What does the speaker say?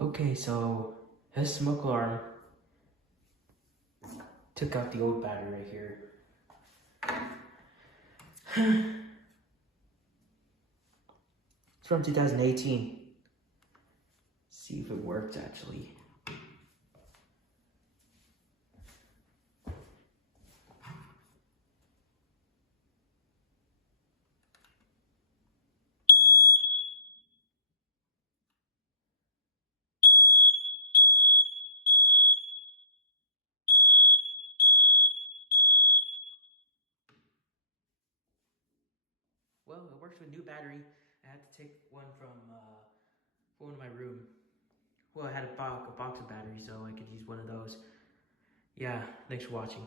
Okay, so his smoke alarm took out the old battery right here. It's from 2018. See if it works actually. Well, it works with new battery. I had to take one from one in my room. Well, I had a box of batteries, so I could use one of those. Yeah, thanks for watching.